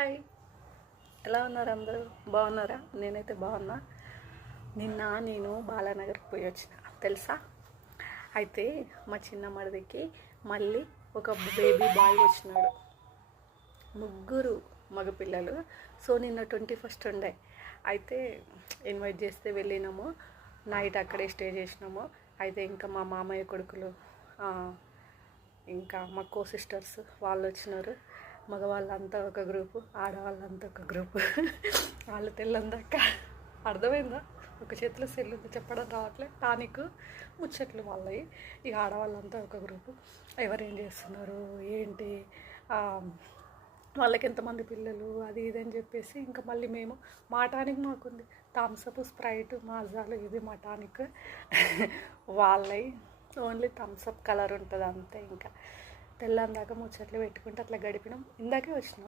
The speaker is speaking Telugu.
హాయ్, ఎలా ఉన్నారు అందరూ? బాగున్నారా? నేనైతే బాగున్నా. నిన్న నేను బాలానగర్కి పోయి వచ్చిన తెలుసా. అయితే మా చిన్న మరిదికి మళ్ళీ ఒక బేబీ బాయ్ వచ్చినాడు. ముగ్గురు మగపిల్లలు. సో నిన్న 21st ఉండే. అయితే ఇన్వైట్ చేస్తే వెళ్ళినాము. నైట్ అక్కడే స్టే చేసినాము. అయితే ఇంకా మా మామయ్య కొడుకులు, ఇంకా మా కో సిస్టర్స్ వాళ్ళు వచ్చినారు. మగవాళ్ళంతా ఒక గ్రూపు, ఆడవాళ్ళంతా ఒక గ్రూపు. వాళ్ళు తెల్లందాక అర్థమైందా? ఒక చేతిలో సెల్లు చెప్పడం రావట్లే, టానిక్ ముచ్చట్లు వాళ్ళవి. ఇక ఆడవాళ్ళంతా ఒక గ్రూపు. ఎవరేం చేస్తున్నారు ఏంటి, వాళ్ళకి ఎంతమంది పిల్లలు, అది ఇది అని చెప్పేసి ఇంకా మళ్ళీ మేము మా టానిక్ మాకుంది. థమ్సప్, స్ప్రైట్, మాజాలు, ఇది మా టానిక్. వాళ్ళవి ఓన్లీ థమ్సప్ కలర్ ఉంటుంది అంతే. ఇంకా తెల్లందాక ముచ్చట్లు పెట్టుకుంటే అట్లా గడిపినాం. ఇందాకే వచ్చినాం.